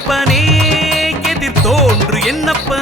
ஐயப்பனே எதிர் தோன்று என்னப்ப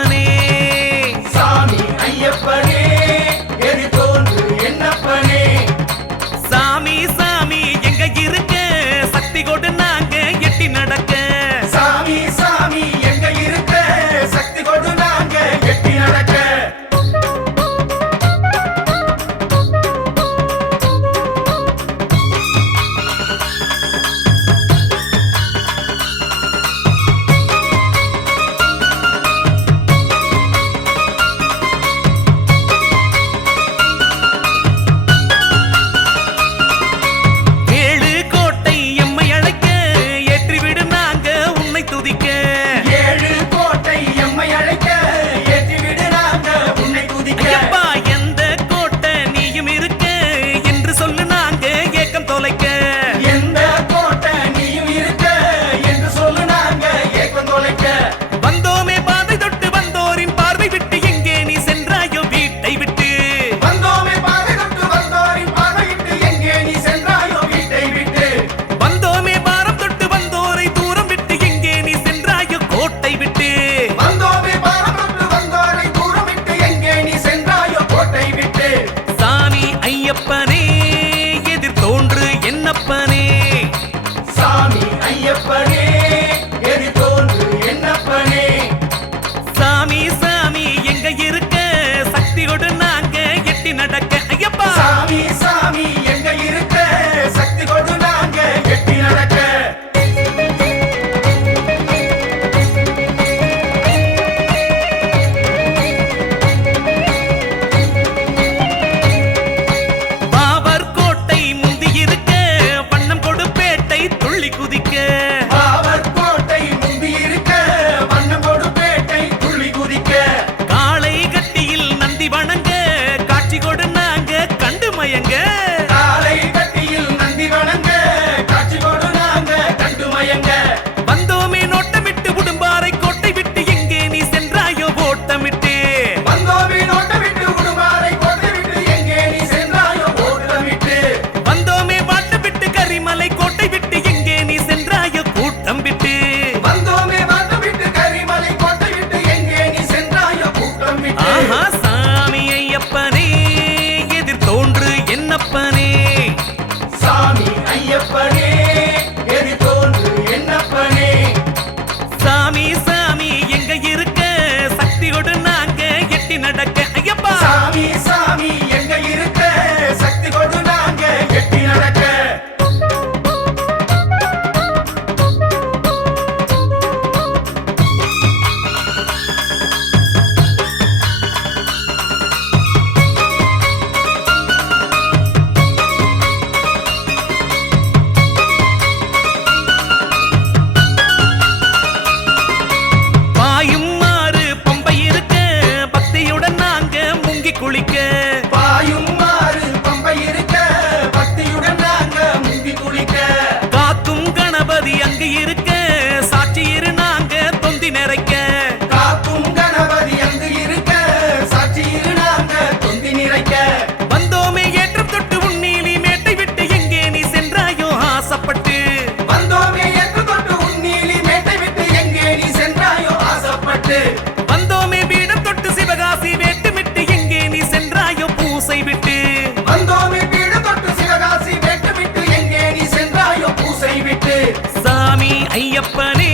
ஐயப்பனே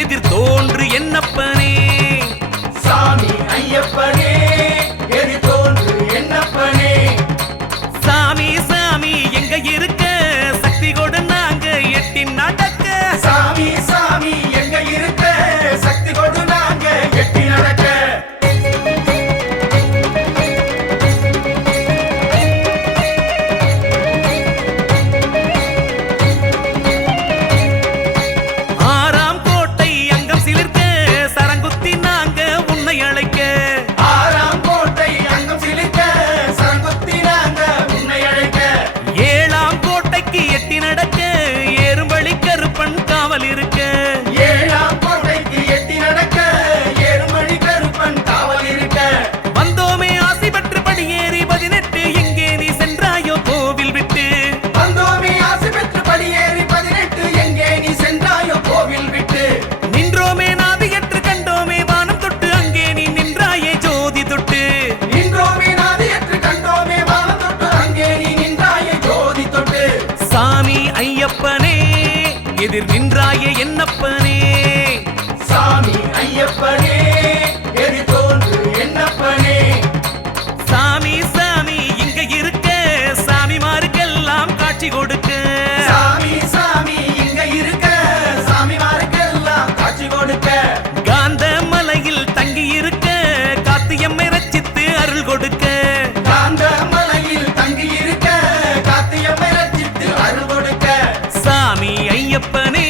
எதிர் தோன்று என்னப்பனே எதிர் நின்றாயே என்னப்பனே? சாமி ஐயப்பனே எதிர் தோன்று என்னப்பனே? சாமி சாமி இங்க இருக்க. சாமிமாருக்கெல்லாம் காட்சி கொடுக்க. ஐயப்பனே.